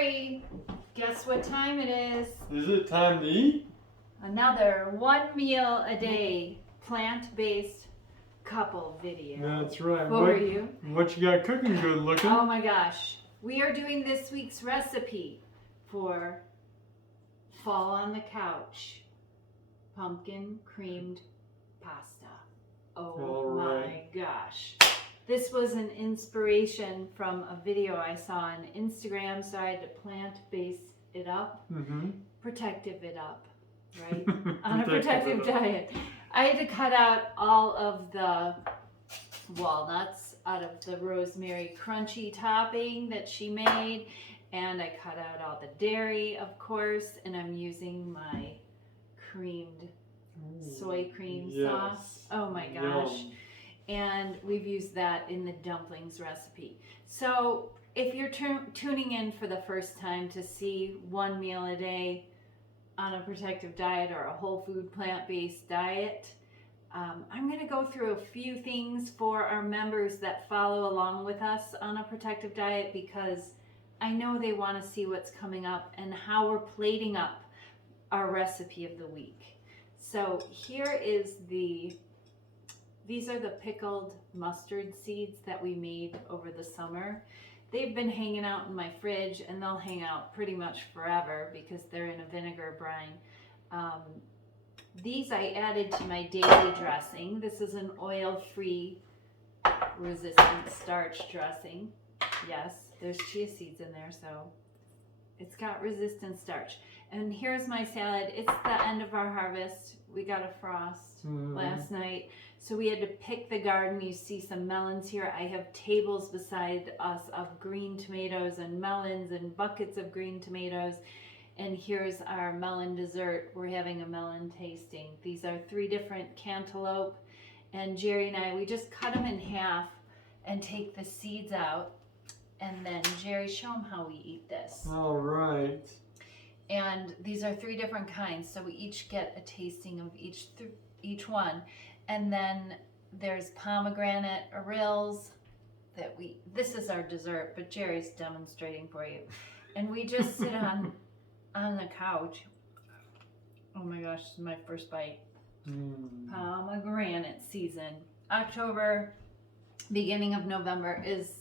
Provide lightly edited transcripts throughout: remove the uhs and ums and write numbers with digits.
Jerry, guess what time it is? Is it time to eat? Another 1 meal a day plant-based couple video. That's right. For you. What you got cooking good looking? Oh my gosh. We are doing this week's recipe for fall on the couch. Pumpkin creamed pasta. Oh my gosh. This was an inspiration from a video I saw on Instagram, so I had to plant-base it up, protective it up, right? On a protective diet. I had to cut out all of the walnuts out of the rosemary crunchy topping that she made, and I cut out all the dairy, of course, and I'm using my creamed soy cream sauce. Oh my gosh. Yum. And we've used that in the dumplings recipe. So if you're tuning in for the first time to see 1 meal a day on a protective diet or a whole food plant-based diet, I'm going to go through a few things for our members that follow along with us on a protective diet, because I know they want to see what's coming up and how we're plating up our recipe of the week. So here is these are the pickled mustard seeds that we made over the summer. They've been hanging out in my fridge, and they'll hang out pretty much forever because they're in a vinegar brine. These I added to my daily dressing. This is an oil-free resistant starch dressing. Yes, there's chia seeds in there, so it's got resistant starch. And here's my salad. It's the end of our harvest. We got a frost last night, so we had to pick the garden. You see some melons here. I have tables beside us of green tomatoes and melons and buckets of green tomatoes. And here's our melon dessert. We're having a melon tasting. These are 3 different cantaloupe. And Jerry and I, we just cut them in half and take the seeds out. And then Jerry, show them how we eat this. All right. And these are 3 different kinds, so we each get a tasting of each one. And then there's pomegranate orills that this is our dessert, but Jerry's demonstrating for you. And we just sit on the couch. Oh my gosh, this is my first bite. Pomegranate season. October, beginning of November is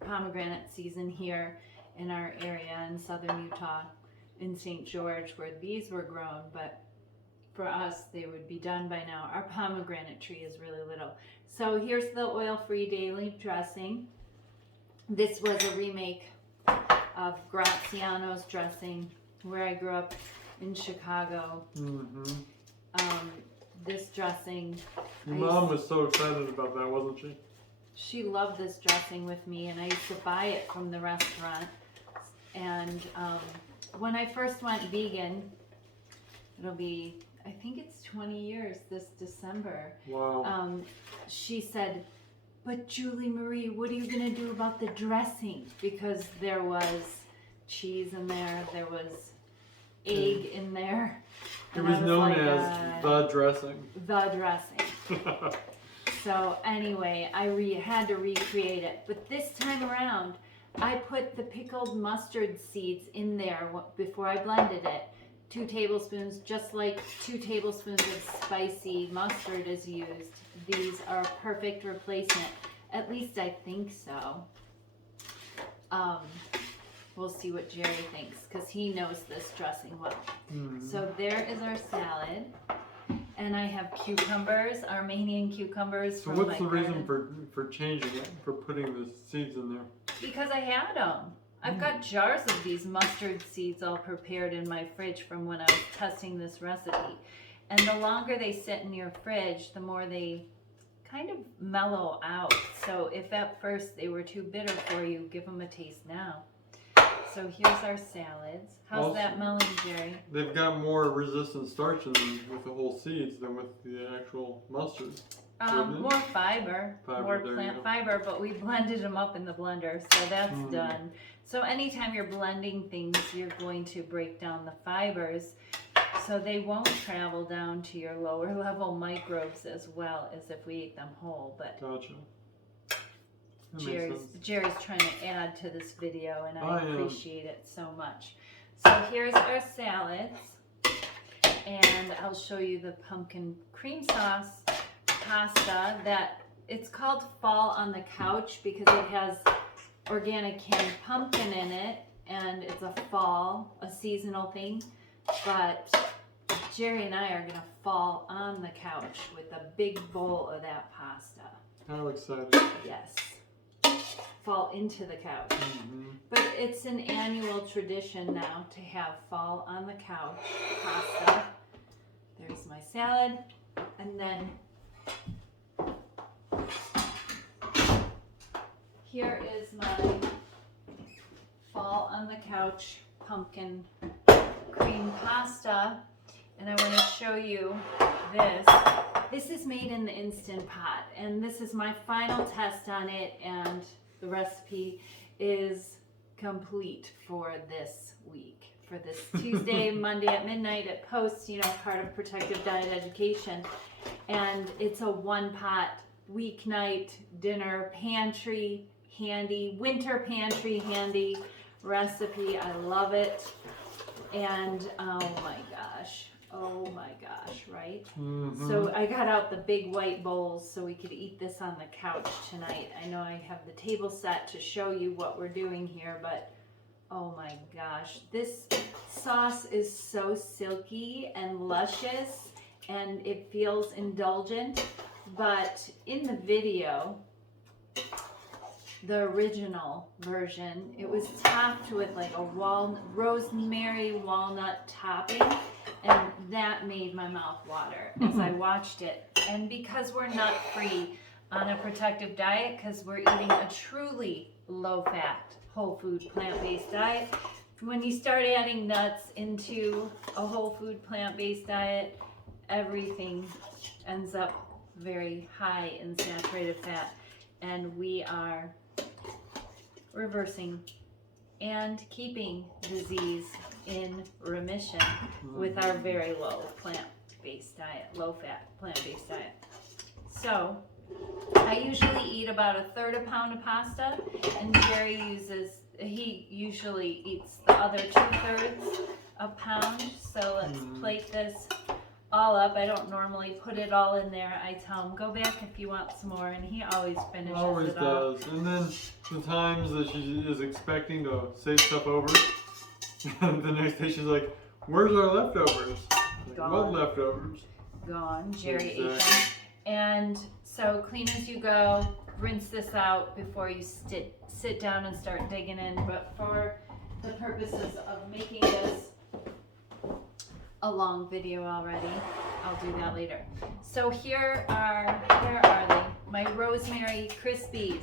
pomegranate season here in our area in southern Utah, in St. George, where these were grown, but for us they would be done by now. Our pomegranate tree is really little. So here's the oil-free daily dressing. This was a remake of Graziano's dressing, where I grew up in Chicago. This dressing, Your mom was so excited about that, wasn't she? She loved this dressing with me, and I used to buy it from the restaurant. And when I first went vegan, it'll be, I think it's 20 years this December. Wow. She said, but Julie Marie, what are you going to do about the dressing? Because there was cheese in there, there was egg in there. It was known as the dressing. The dressing. So anyway, I had to recreate it. But this time around, I put the pickled mustard seeds in there before I blended it. 2 tablespoons, just like 2 tablespoons of spicy mustard is used. These are a perfect replacement. At least I think so. We'll see what Jerry thinks, because he knows this dressing well. So there is our salad. And I have cucumbers, Armenian cucumbers. So what's the reason for changing it, for putting the seeds in there? Because I had them. I've got jars of these mustard seeds all prepared in my fridge from when I was testing this recipe. And the longer they sit in your fridge, the more they kind of mellow out. So if at first they were too bitter for you, give them a taste now. So here's our salads. How's that melon, Jerry? They've got more resistant starch in them with the whole seeds than with the actual mustard. More fiber, more plant fiber, but we blended them up in the blender, so that's done. So anytime you're blending things, you're going to break down the fibers, so they won't travel down to your lower level microbes as well as if we ate them whole. But gotcha. That makes sense. Jerry's trying to add to this video, and I I am. appreciate it so much. So here's our salads, and I'll show you the pumpkin cream sauce pasta that it's called Fall on the Couch because it has organic canned pumpkin in it, and it's a seasonal thing. But Jerry and I are gonna fall on the couch with a big bowl of that pasta. How exciting. Yes. Fall into the couch. Mm-hmm. But it's an annual tradition now to have Fall on the Couch pasta. There's my salad. And then here is my Fall on the Couch pumpkin cream pasta. And I want to show you this. This is made in the Instant Pot. And this is my final test on it. And the recipe is complete for this week, for this Tuesday, Monday at midnight at Post, part of Protective Diet Education. And it's a one-pot weeknight dinner pantry handy, winter pantry handy recipe. I love it. And oh my gosh, right? Mm-hmm. So I got out the big white bowls so we could eat this on the couch tonight. I know I have the table set to show you what we're doing here, but oh my gosh, this sauce is so silky and luscious and it feels indulgent. But in the video, the original version, it was topped with like a rosemary walnut topping, and that made my mouth water as I watched it. And because we're nut free on a protective diet, because we're eating a truly low-fat, whole food, plant-based diet, when you start adding nuts into a whole food, plant-based diet, everything ends up very high in saturated fat, and we are reversing and keeping disease in remission with our very low plant-based diet, low-fat plant-based diet. So I usually eat about 1/3 pound of pasta, and Jerry he usually eats the other 2/3 a pound. So let's plate this all up. I don't normally put it all in there. I tell him, go back if you want some more, and he always finishes Always it all. does. And then the times that she is expecting to save stuff over, and the next day she's like, where's our leftovers? Like, Gone. what leftovers? Gone. Jerry ate them. Exactly. And so clean as you go, rinse this out before you sit down and start digging in. But for the purposes of making this a long video already, I'll do that later. So where are they? My rosemary Krispies.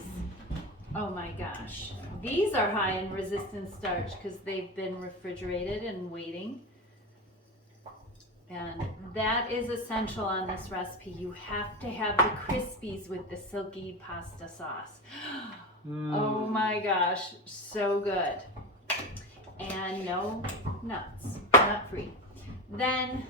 Oh my gosh. These are high in resistant starch because they've been refrigerated and waiting. And that is essential on this recipe. You have to have the Krispies with the silky pasta sauce. Oh my gosh, so good. And no nuts, nut free. Then,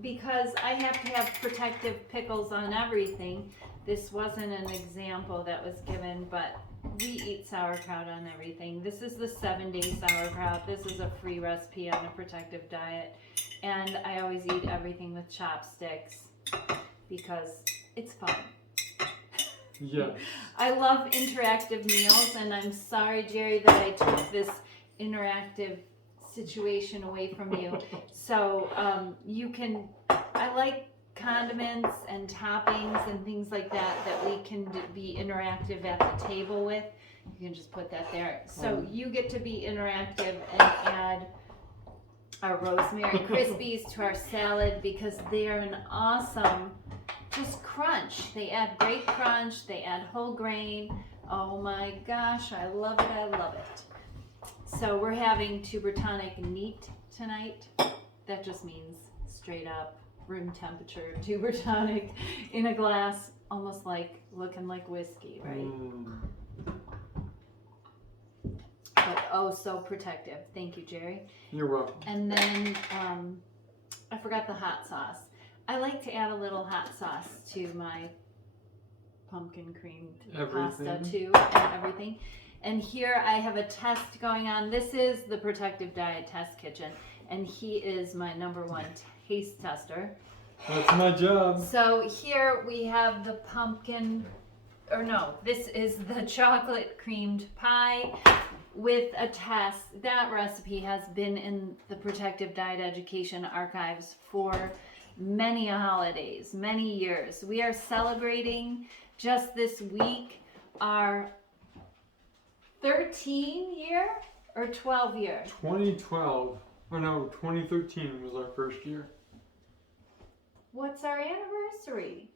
because I have to have protective pickles on everything, this wasn't an example that was given, but we eat sauerkraut on everything. This is the 7-day sauerkraut. This is a free recipe on a protective diet. And I always eat everything with chopsticks because it's fun. Yeah. I love interactive meals, and I'm sorry, Jerry, that I took this interactive situation away from you. So I like condiments and toppings and things like that we can be interactive at the table with. You can just put that there. So you get to be interactive and add our rosemary Krispies to our salad because they are an awesome just crunch. They add great crunch. They add whole grain. Oh my gosh, I love it. I love it. So we're having tuber tonic neat tonight. That just means straight up room temperature tuber tonic in a glass, almost like looking like whiskey, right? But oh, so protective. Thank you, Jerry. You're welcome. And then I forgot the hot sauce. I like to add a little hot sauce to my pumpkin creamed Everything. pasta too, and everything. And here I have a test going on. This is the Protective Diet Test Kitchen, and he is my #1 taste tester. That's my job. So here we have the pumpkin, or no, this is the chocolate creamed pie with a test. That recipe has been in the Protective Diet Education archives for many holidays, many years. We are celebrating just this week our 13 year or 12 year? 2012. Oh no, 2013 was our first year. What's our anniversary?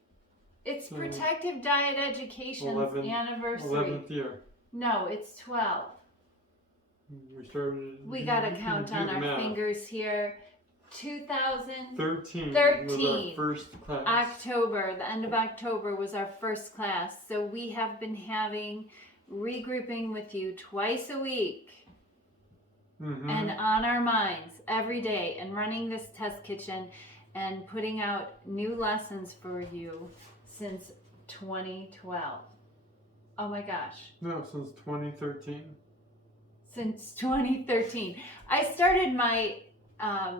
It's So, Protective Diet Education's anniversary. 11th year. No, it's 12. We started. We gotta you can count do on the our math. fingers here. 2013. 13 was our first class. October, the end of October was our first class. So we have been having regrouping with you twice a week and on our minds every day, and running this test kitchen and putting out new lessons for you since 2012. Oh my gosh. No, since 2013. Since 2013. I started my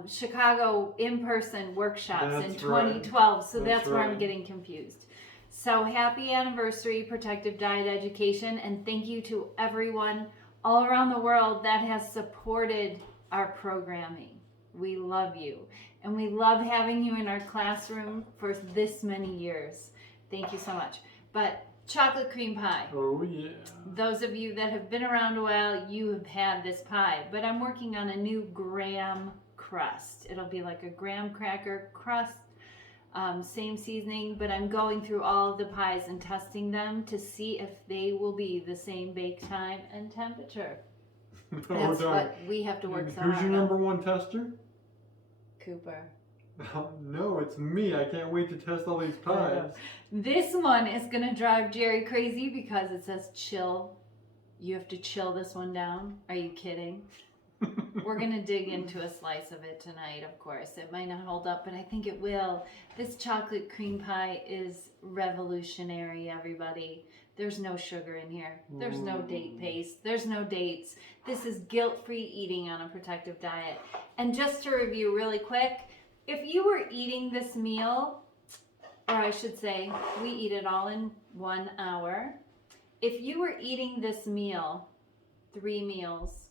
Chicago in-person workshops in 2012, so that's where I'm getting confused. So happy anniversary, Protective Diet Education, and thank you to everyone all around the world that has supported our programming. We love you, and we love having you in our classroom for this many years. Thank you so much. But chocolate cream pie. Oh yeah. Those of you that have been around a while, you have had this pie, but I'm working on a new graham crust. It'll be like a graham cracker crust, same seasoning, but I'm going through all of the pies and testing them to see if they will be the same bake time and temperature. That's what we have to work so hard on. Who's your #1 tester? Cooper. Oh, no, it's me. I can't wait to test all these pies. This one is gonna drive Jerry crazy because it says chill. You have to chill this one down. Are you kidding? We're gonna dig into a slice of it tonight, of course. It might not hold up, but I think it will. This chocolate cream pie is revolutionary, everybody. There's no sugar in here. There's no date paste. There's no dates. This is guilt-free eating on a protective diet. And just to review really quick, if you were eating this meal, or I should say, we eat it all in 1 hour. If you were eating this meal, 3 meals,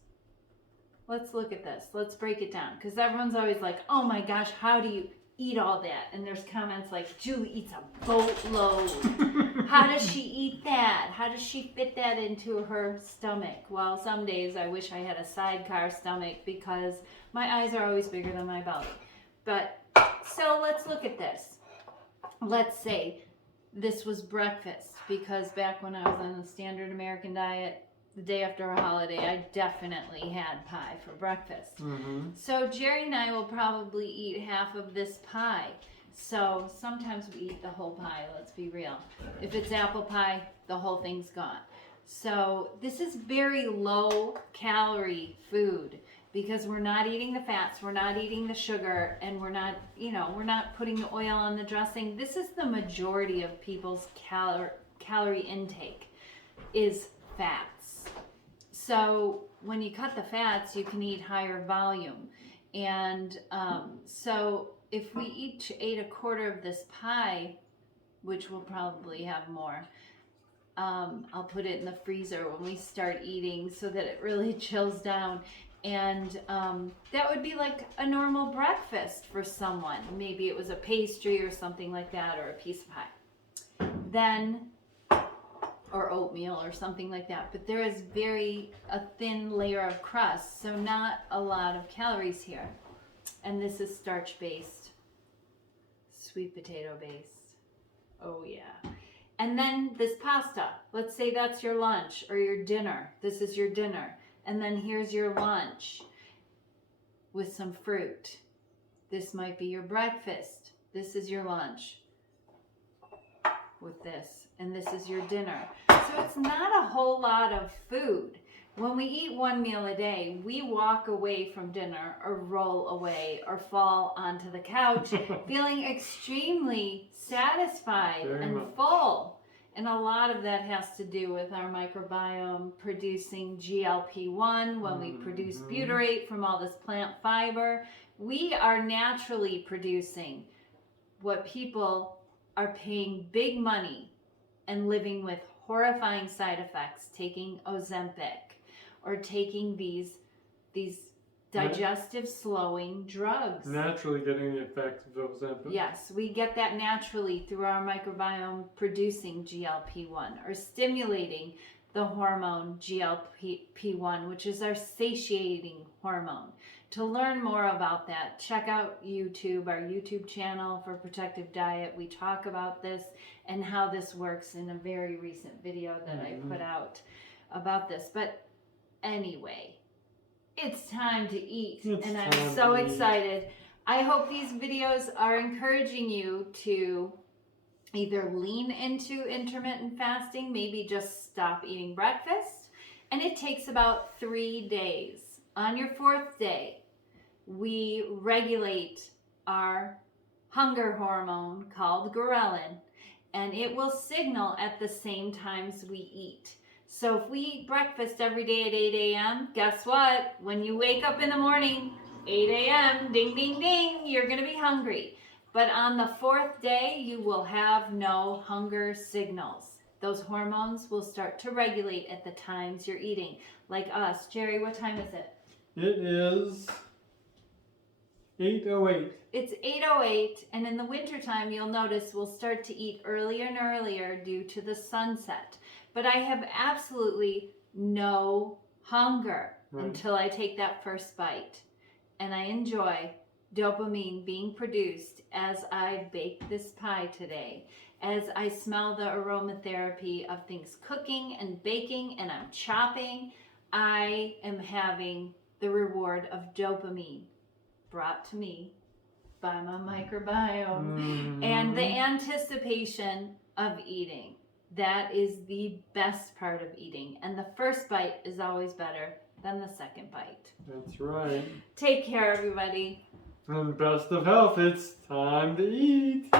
let's look at this. Let's break it down. Because everyone's always like, oh my gosh, how do you eat all that? And there's comments like, Julie eats a boatload. How does she eat that? How does she fit that into her stomach? Well, some days I wish I had a sidecar stomach because my eyes are always bigger than my belly. But, so let's look at this. Let's say this was breakfast, because back when I was on the standard American diet, the day after a holiday, I definitely had pie for breakfast. So Jerry and I will probably eat half of this pie. So sometimes we eat the whole pie, let's be real. If it's apple pie, the whole thing's gone. So this is very low calorie food because we're not eating the fats, we're not eating the sugar, and we're not, we're not putting the oil on the dressing. This is the majority of people's calorie intake is fats. So when you cut the fats, you can eat higher volume. And so if we each ate a quarter of this pie, which we'll probably have more, I'll put it in the freezer when we start eating so that it really chills down. And that would be like a normal breakfast for someone. Maybe it was a pastry or something like that, or a piece of pie. Then, or oatmeal or something like that. But there is a thin layer of crust, so not a lot of calories here. And this is starch-based, sweet potato-based. Oh yeah. And then this pasta, let's say that's your lunch or your dinner. This is your dinner. And then here's your lunch with some fruit. This might be your breakfast. This is your lunch with this. And this is your dinner. So it's not a whole lot of food. When we eat 1 meal a day, we walk away from dinner or roll away or fall onto the couch feeling extremely satisfied and full. And a lot of that has to do with our microbiome producing GLP-1 when we produce butyrate from all this plant fiber. We are naturally producing what people are paying big money and living with horrifying side effects, taking Ozempic or taking these digestive slowing drugs. Naturally getting the effects of Ozempic. Yes, we get that naturally through our microbiome producing GLP-1 or stimulating the hormone GLP-1, which is our satiating hormone. To learn more about that, check out YouTube, our YouTube channel for Protective Diet. We talk about this and how this works in a very recent video that I put out about this. But anyway, it's time to eat, and I'm so excited. I hope these videos are encouraging you to either lean into intermittent fasting, maybe just stop eating breakfast, and it takes about 3 days. On your 4th day, we regulate our hunger hormone called ghrelin, and it will signal at the same times we eat. So if we eat breakfast every day at 8 a.m., guess what? When you wake up in the morning, 8 a.m., ding, ding, ding, you're going to be hungry. But on the 4th day, you will have no hunger signals. Those hormones will start to regulate at the times you're eating. Like us. Jerry, what time is it? It is 8:08. It's 8:08, and in the wintertime, you'll notice we'll start to eat earlier and earlier due to the sunset. But I have absolutely no hunger until I take that first bite. And I enjoy dopamine being produced as I bake this pie today, as I smell the aromatherapy of things cooking and baking, and I'm chopping. I am having the reward of dopamine brought to me by my microbiome and the anticipation of eating. That is the best part of eating, and the first bite is always better than the second bite. That's right. Take care, everybody. And best of health, it's time to eat.